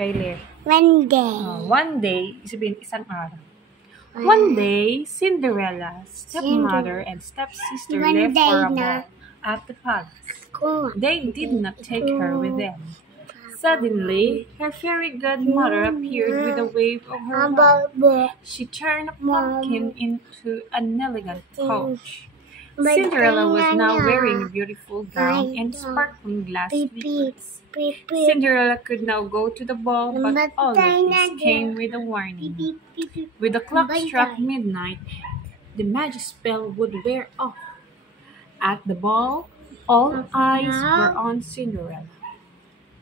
Kylie. One day. One day, sabihin isang araw. One day, Cinderella, stepmother, and stepsister left for a ball at the palace. They did not take her with them. Suddenly, her fairy godmother appeared with a wave of her wand. She turned a pumpkin into an elegant coach. Cinderella was now wearing a beautiful gown and sparkling glass slippers. Cinderella could now go to the ball, but all of this came with a warning. When the clock struck midnight, the magic spell would wear off. At the ball, all eyes were on Cinderella.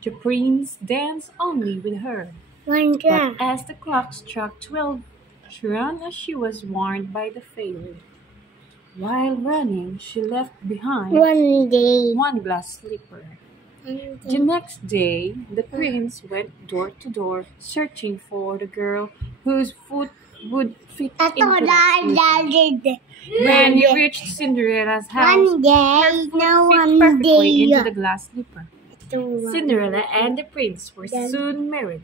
The prince danced only with her. But as the clock struck 12, she ran as she was warned by the fairy. While running, she left behind one glass slipper. The next day, the prince went door to door, searching for the girl whose foot would fit into that slipper. When he reached Cinderella's house, her foot fit perfectly into the glass slipper. Cinderella and the prince were soon married.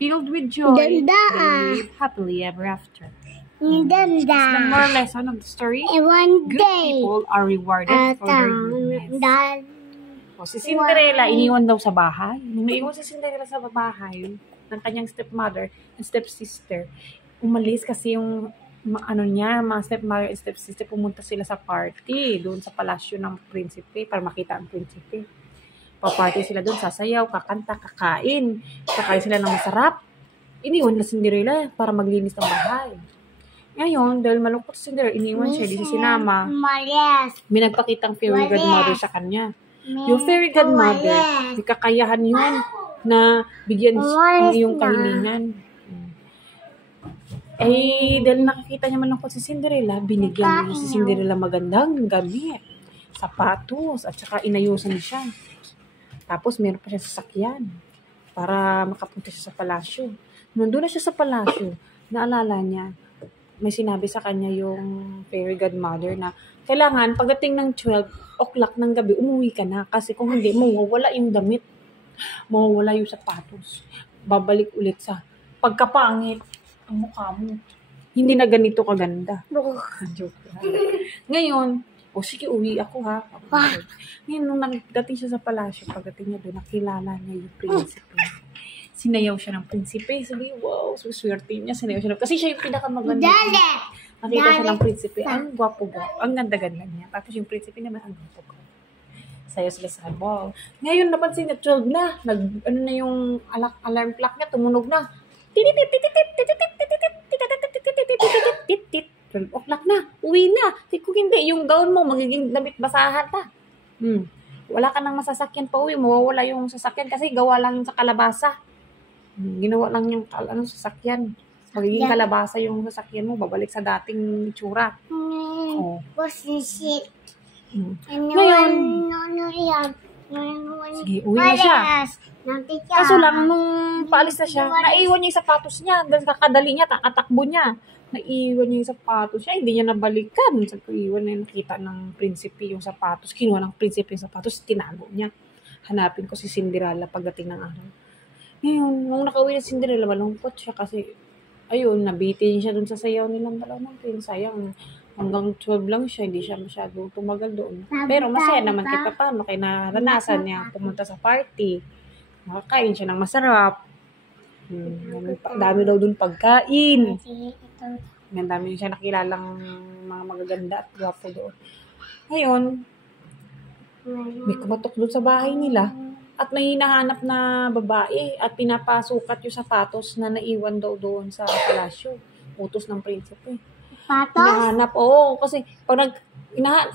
Filled with joy, they lived happily ever after. That's the moral lesson of the story. Good people are rewarded for their goodness. O, si Cinderella, iniwan daw sa bahay. Nung naiwan si Cinderella sa bahay ng kanyang stepmother and stepsister, umalis kasi yung mga stepmother and stepsister, pumunta sila sa party doon sa palasyo ng prinsipe para makita ang prinsipe. Paparty sila doon, sasayaw, kakanta, kakain sila ng masarap. Iniwan na Cinderella para maglinis ng bahay. Ngayon, dahil malungkot si Cinderella, iniwan siya, di siya sinama. May nagpakitang fairy godmother sa kanya. Yung fairy godmother, may kakayahan yun na bigyan ang iyong kahilingan. Eh, dahil nakikita niya malungkot si Cinderella, binigyan niya si Cinderella magandang gamit, sapatos, at saka inayusan siya. Tapos, meron pa siya sasakyan para makapunta siya sa palasyo. Nandun na siya sa palasyo, naalala niya, may sinabi sa kanya yung fairy godmother na kailangan pagdating ng 12 o'clock ng gabi, umuwi ka na. Kasi kung hindi, mawawala yung damit. Mawawala yung sapatos. Babalik ulit sa pagkapangit ang mukha mo. Hindi na ganito kaganda. Joke lang. Ngayon, sige, uwi ako ha. Ngayon, nung nagdating siya sa palasyo, pagdating niya doon, nakilala niya yung prinsipe. Sinayaw siya ng prinsipe. Sabi, wow, so swerte niya. Sinayaw siya kasi siya yung pinakamaganda. Nakita siya ng prinsipe. Ang gwapo-gwapo. Ang ganda-ganda niya. Tapos yung prinsipe naman, ang gwapo-gwapo. Sayaw sila sa ball. Ngayon, napansin niya, 12 na. Na yung alarm clock niya, tumunog na. 12 o'clock na. Uwi na. Kung hindi, yung gown mo, magiging damit basahan ta. Wala ka nang masasakyan pa uwi. Mawawala yung sasakyan kasi gawa lang sa kalabasa. Ginawa lang yung sasakyan. Magiging kalabasa yung sasakyan mo. Babalik sa dating itsura. Ngayon, sige, uwi na siya. Kaso lang, nung paalis na siya, naiwan niya yung sapatos niya. Dahil kakadali niya, takatakbo niya. Naiwan niya yung sapatos niya. Hindi niya nabalikan. Sa iwan na nakita ng prinsipe yung sapatos. Kinuha ng prinsipe yung sapatos, tinago niya. Hanapin ko si Cinderella pagdating ng araw. Ngayon, nung nakauwi na Cinderella, malungkot siya kasi, ayun, nabitin siya dun sa sayaw nilang dalaw ng prince. Sayang, hanggang 12 lang siya, hindi siya masyado tumagal doon. Pero masaya naman kita paano, kaya naranasan niya pumunta sa party. Nakakain siya ng masarap. Dami daw dun pagkain. Dami siya nakilalang mga magaganda at gwapo doon. Ngayon, may kumatok doon sa bahay nila. At may hinahanap na babae at pinapasukat yung sapatos na naiwan daw doon sa palasyo. Utos ng prinsipe. Sapatos? Hinahanap, oo. Kasi pag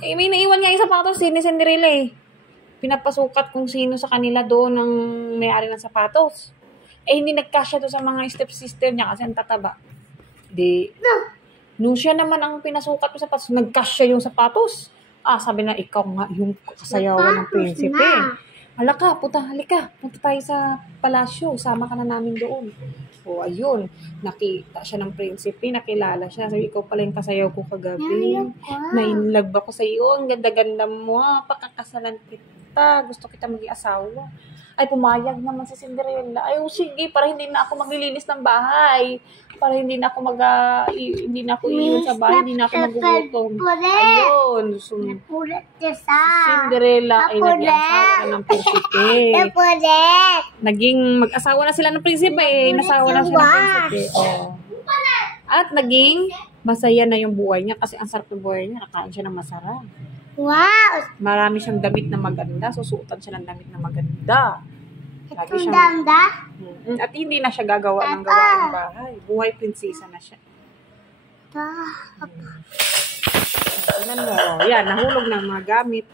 may naiwan nga yung sapatos, si Cinderella eh. Pinapasukat kung sino sa kanila doon ang may-ari ng sapatos. Hindi nagkasya doon sa mga stepsister niya kasi ang tataba. Nung siya naman ang pinasukat yung sapatos, nagkasya yung sapatos. Sabi na, ikaw nga yung kasayawan ng prinsipe. Halika, halika. Punta tayo sa palasyo. Sama ka na namin doon. Ayun. Nakita siya ng prinsipe. Nakilala siya. Sabi, ikaw pala yung kasayaw ko kagabi. Na-inlove ako sa iyo. Ang ganda-ganda mo. Pakakasalan kita. kita. Gusto kita maging asawa. Ay, pumayag naman si Cinderella. Ay, sige, para hindi na ako maglilinis ng bahay. Para hindi na ako hindi na ako iiwan sa bahay, hindi na ako magugutom. Ayun. Cinderella ay naging asawa ng prinsipe. Naging mag-asawa na sila ng prinsipe eh. Nasawa na sila ng prinsipe. Oh. At naging masaya na yung buhay niya kasi ang sarap ng buhay niya. Nakain siya ng masarap. Wow! Marami siyang damit na maganda. Susuotan siya ng damit na maganda. Lagi Itong siyang, danda? at hindi na siya gagawa ng gawaing bahay. Buhay prinsesa na siya. Tingnan mo. Yan, nahulog ng mga gamit.